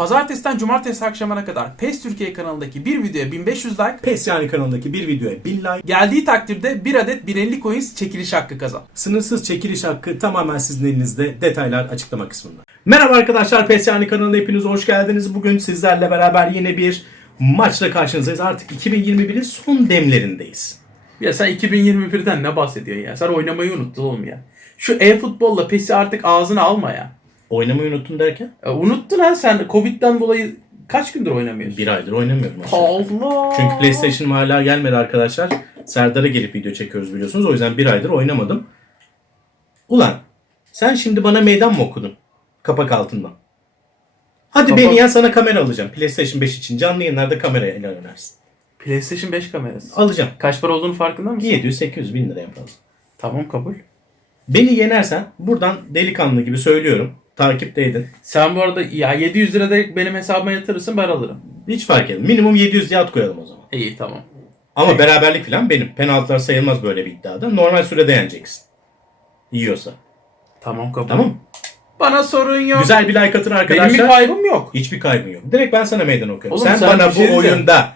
Pazartesiden cumartesi akşamına kadar PES Türkiye kanalındaki bir videoya 1500 like, PES yani kanalındaki bir videoya 1000 like, geldiği takdirde bir adet 1050 coins çekiliş hakkı kazan. sınırsız çekiliş hakkı tamamen sizin elinizde. Detaylar açıklama kısmında. Merhaba arkadaşlar PES yani kanalına hepiniz hoş geldiniz. Bugün sizlerle beraber yine bir maçla karşınızdayız. Artık 2021'in son demlerindeyiz. Ya sen 2021'den ne bahsediyorsun ya? Sen oynamayı unuttun oğlum ya. Şu e-futbolla PES'i artık ağzına alma ya. Oynamayı unuttun derken? E, unuttun ha sen Covid'den dolayı kaç gündür oynamıyorsun? Bir aydır oynamıyorum. aşağı yukarı. Allah. Çünkü PlayStation hala gelmedi arkadaşlar. Serdar'a gelip video çekiyoruz biliyorsunuz. O yüzden bir aydır oynamadım. Ulan sen şimdi bana meydan mı okudun? Kapak altından. Hadi Kapak- beni ya sana kamera alacağım. PlayStation 5 için canlı yayınlarda kameraya ele önersin. PlayStation 5 kamerası. Alacağım. Kaç para olduğunu farkında mısın? 700-800 bin lira en fazla. Tamam kabul. Beni yenersen buradan delikanlı gibi söylüyorum. Takipte edin. Sen bu arada ya 700 lira da benim hesabıma yatırırsın ben alırım. Hiç fark etmez. Minimum 700 diye at koyalım o zaman. İyi tamam. Ama beraberlik falan benim. Penaltılar sayılmaz böyle bir iddiada. Normal sürede yeneceksin. Yiyorsa. Tamam kabul. Tamam? Bana sorun yok. Güzel bir like atın Benim arkadaşlar. bir kaybım yok. Hiçbir kaybın yok. Direkt ben sana meydan okuyorum. Oğlum sen, sen bana şey bu diyeceğim. oyunda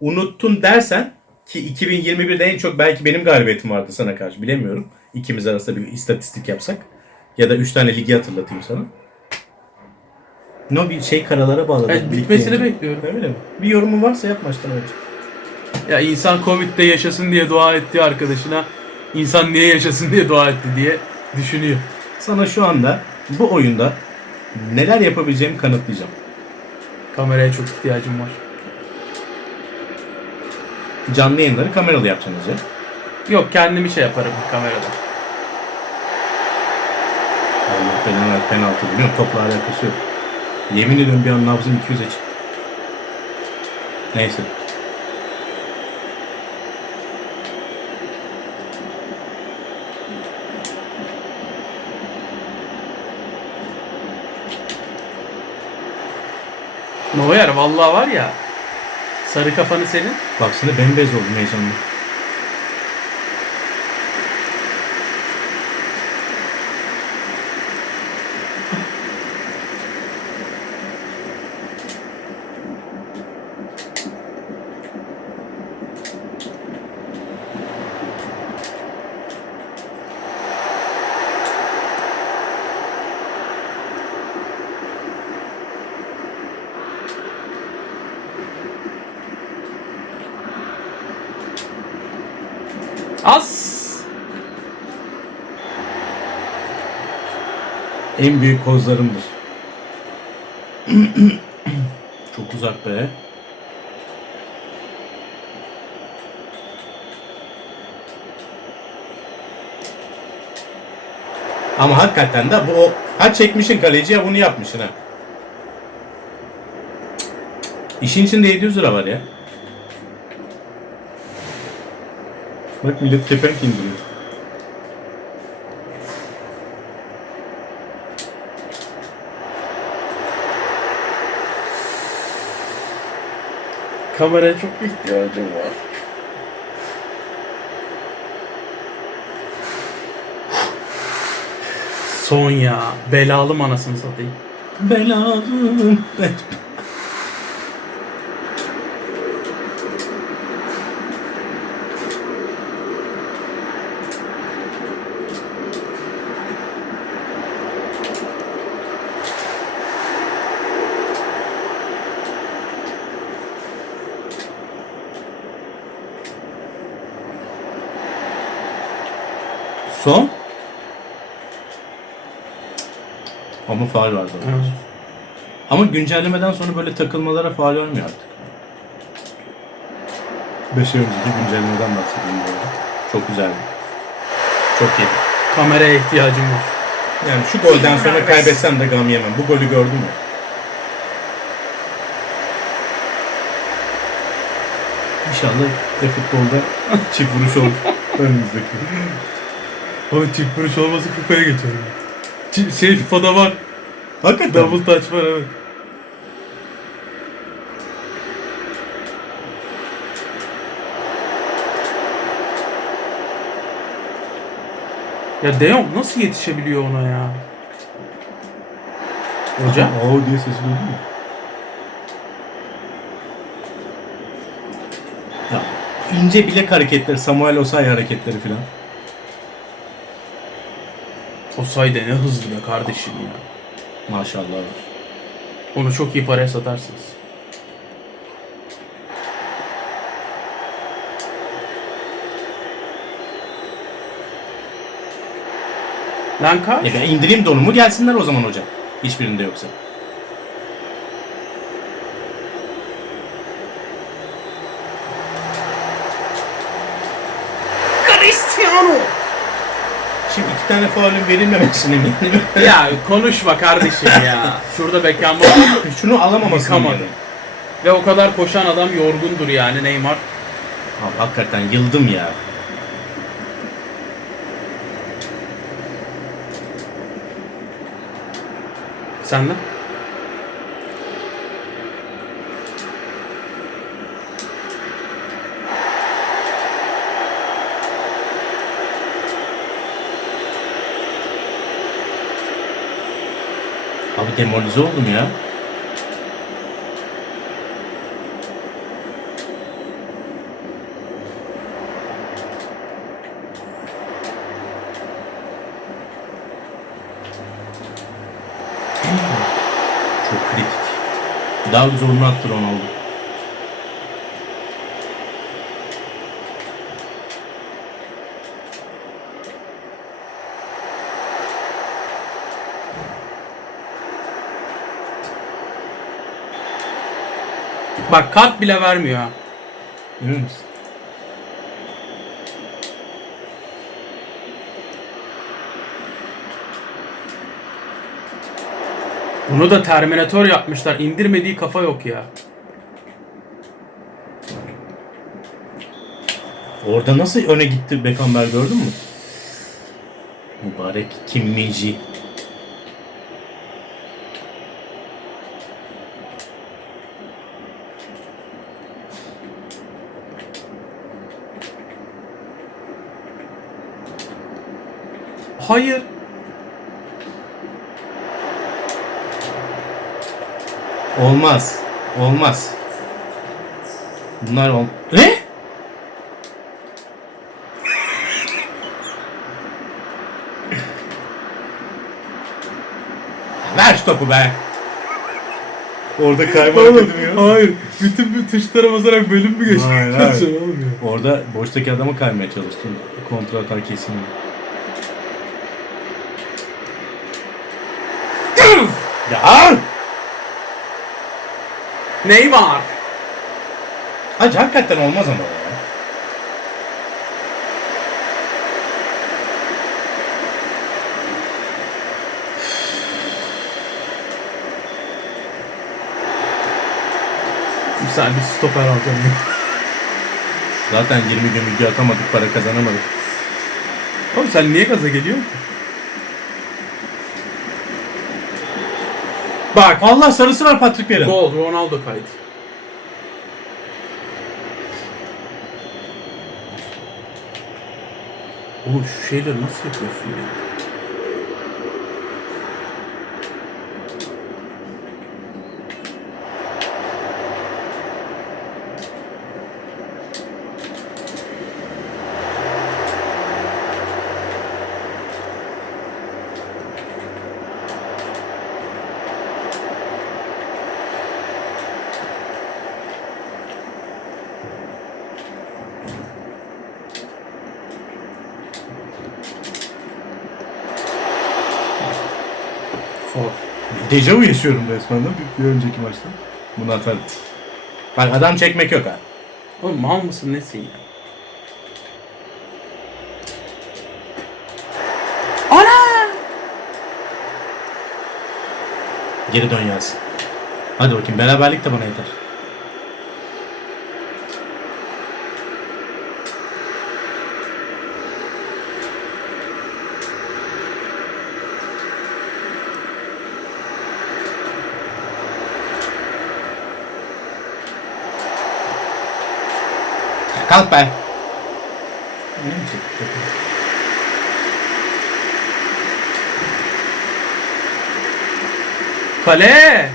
unuttun dersen ki 2021'de en çok belki benim galibiyetim vardı sana karşı bilemiyorum. İkimiz arasında bir istatistik yapsak. Ya da 3 tane ligi hatırlatayım sana. No bir şey karalara bağladım. Evet, Lig bitmesini bekliyorum. Öyle mi? Bir yorumun varsa yap maçtan önce. Ya insan Covid'de yaşasın diye dua etti arkadaşına. İnsan niye yaşasın diye dua etti diye düşünüyor. Sana şu anda bu oyunda neler yapabileceğimi kanıtlayacağım. Kameraya çok ihtiyacım var. Canlı yayınları kameralı yapacaksınız ya. Yok kendimi şey yaparım kamerada. Ver penaltı biliyorum topla alakası yok. Yemin ediyorum bir an nabzım 200'e çıktı. Neyse. Neuer vallahi var ya. Sarı kafanı senin. Baksana bembeyaz oldum heyecanla. En büyük kozlarımdır. Çok uzak be. Ama hakikaten de bu ha çekmişin kaleci ya bunu yapmışsın ha. İşin içinde 700 lira var ya. Bak millet kepenk indiriyor. Kameraya çok ihtiyacım var. Son ya. Belalı anasını satayım. Belalım. Son. Ama faal vardı. orada. Ama güncellemeden sonra böyle takılmalara faal olmuyor artık. Beş ay önceki güncellemeden bahsedeyim bu arada. Çok güzeldi. Çok iyi. Kameraya ihtiyacım var. Yani şu golden sonra kaybetsem de gam yemem. Bu golü gördün mü? İnşallah e-futbolda çift vuruş olur. Önümüzdeki. Oğlum çift vuruş olması kukaya geçerim. Çift, şey FIFA'da var. Hakikaten. Double touch var evet. Ya De Jong nasıl yetişebiliyor ona ya? Hocam? Oo diye sesi duydun mu? Ya, ince bilek hareketleri, Samuel Osay hareketleri filan. O sayede ne hızlı be kardeşim ya. Maşallah. Onu çok iyi paraya satarsınız. Lan kaç? E ben indireyim donumu gelsinler o zaman hocam. Hiçbirinde yoksa. Cristiano. Şimdi iki tane faulün verilmemesini mi? ya konuşma kardeşim ya. Şurada Beckham var. Şunu alamamasını? Yıkamadı. Ve o kadar koşan adam yorgundur yani Neymar. Abi hakikaten yıldım ya. Sen de? Abi demoralize oldum ya. Çok kritik. Daha zorunu attı Ronaldo. Bak kart bile vermiyor ha. Emin misin? Bunu da Terminator yapmışlar. İndirmediği kafa yok ya. Orada nasıl öne gitti Beckenbauer gördün mü? Mübarek Kim Min-ji. Hayır. Olmaz. Olmaz. Bunlar ol... Ne? Ver şu topu be. Orada kaybolmak edemiyor. hayır. Bütün bir tuşlara basarak bölüm mü geçti? Hayır, hayır. Orada boştaki adamı kaymaya çalıştım. Kontra atak kesin. Ya! Neymar. Hacı hakikaten olmaz ama ya. Saniye bir stoper alacağım. Zaten 20 gün video atamadık, para kazanamadık. Oğlum sen niye gaza geliyorsun ki? Bak. Allah sarısı var Patrick Vieira. Gol. Ronaldo kaydı. Oğlum şu şeyleri nasıl yapıyorsun ya? Dejavu yaşıyorum resmen de bir, bir önceki maçta. Bunu atarım. Bak adam çekmek yok ha. Oğlum mal mısın nesin ya? Ana! Geri dön Yasin. Hadi bakayım beraberlik de bana yeter. kalk be. Kale.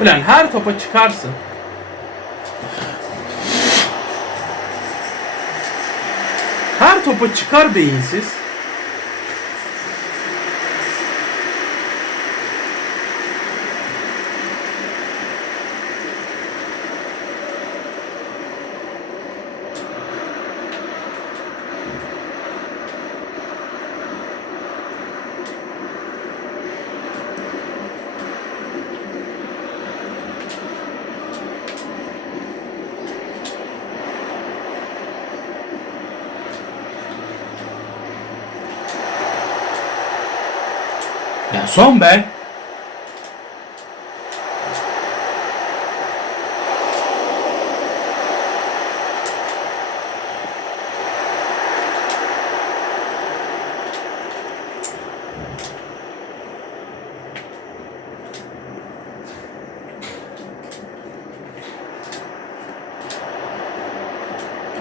Ulan her topa çıkarsın. Her topa çıkar beyinsiz. Ya son be.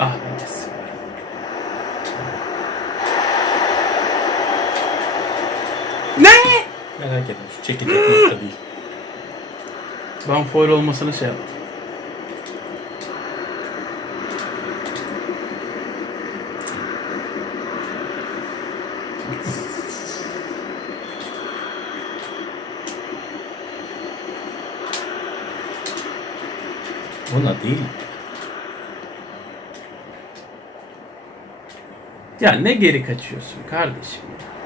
Ah neyse. Merak etme şu çekilecek nokta değil. Ben foil olmasını şey yaptım. Ona değil. Ya ne geri kaçıyorsun kardeşim ya.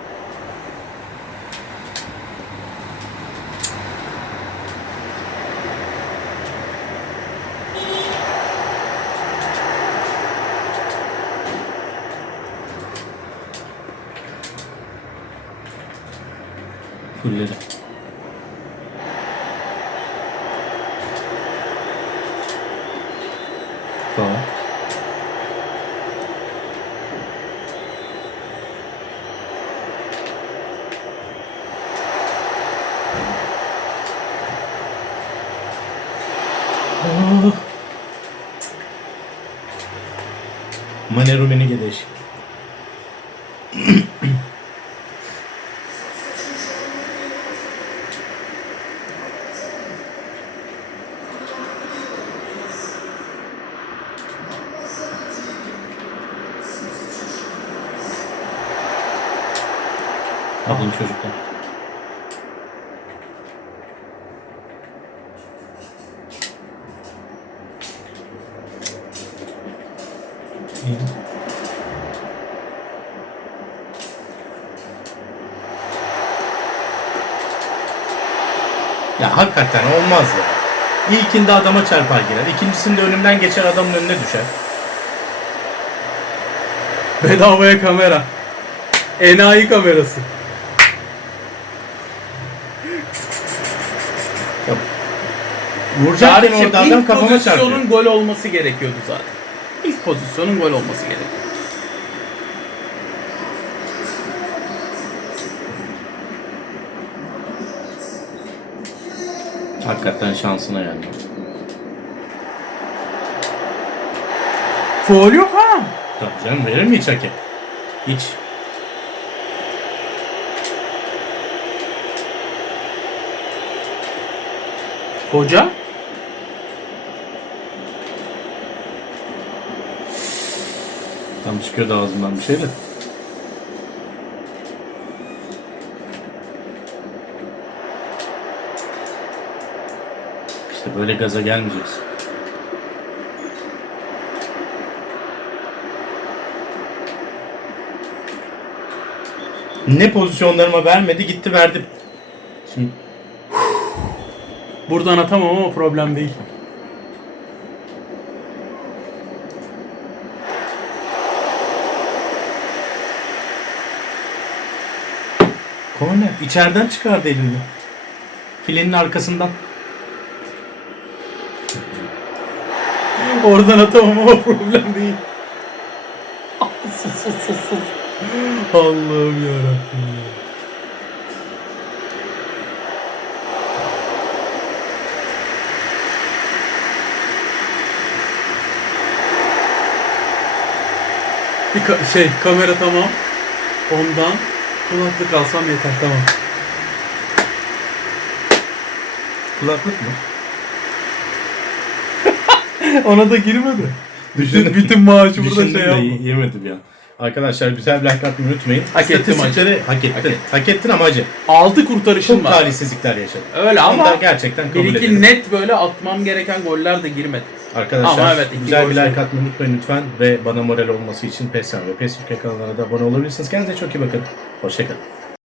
Mane Rummenigge değişik. Alın çocuklar. İyi. Ya hakikaten olmaz ya. İlkinde adama çarpar girer. İkincisinde önümden geçen adamın önüne düşer. Bedavaya kamera. Enayi kamerası. Vuracakken orada adam kafama çarpıyor. pozisyonun gol olması gerekiyordu zaten. İlk pozisyonun gol olması gerekiyordu. Hakikaten şansına yani. Foul yok ha. Tabii canım verir mi hiç hakem? Hiç. Hoca. Tam çıkıyordu ağzımdan bir şey de. İşte böyle gaza gelmeyeceksin. Ne pozisyonlarıma vermedi gitti verdi. Şimdi Buradan atamam ama problem değil. korner içeriden çıkardı elini. Filenin arkasından. Oradan atamam ama problem değil. sus sus sus sus. Allah'ım yarabbim ya. Bir ka- şey kamera tamam. Ondan kulaklık alsam yeter tamam. Kulaklık mı? Ona da girmedi. Bütün, bütün maaşı burada şey yapma. yemedim ya. Arkadaşlar güzel bir like atmayı unutmayın. Hak etti İstatistikleri Hak ettin. Hak ettin ama acı. 6 kurtarışın Çok var. talihsizlikler yaşadım. Öyle ama gerçekten kabul bir iki net böyle atmam gereken goller de girmedi. Arkadaşlar Ama evet, güzel bir like atmayı unutmayın lütfen ve bana moral olması için PES ve PES Türkiye kanallarına da abone olabilirsiniz. Kendinize çok iyi bakın. Hoşçakalın.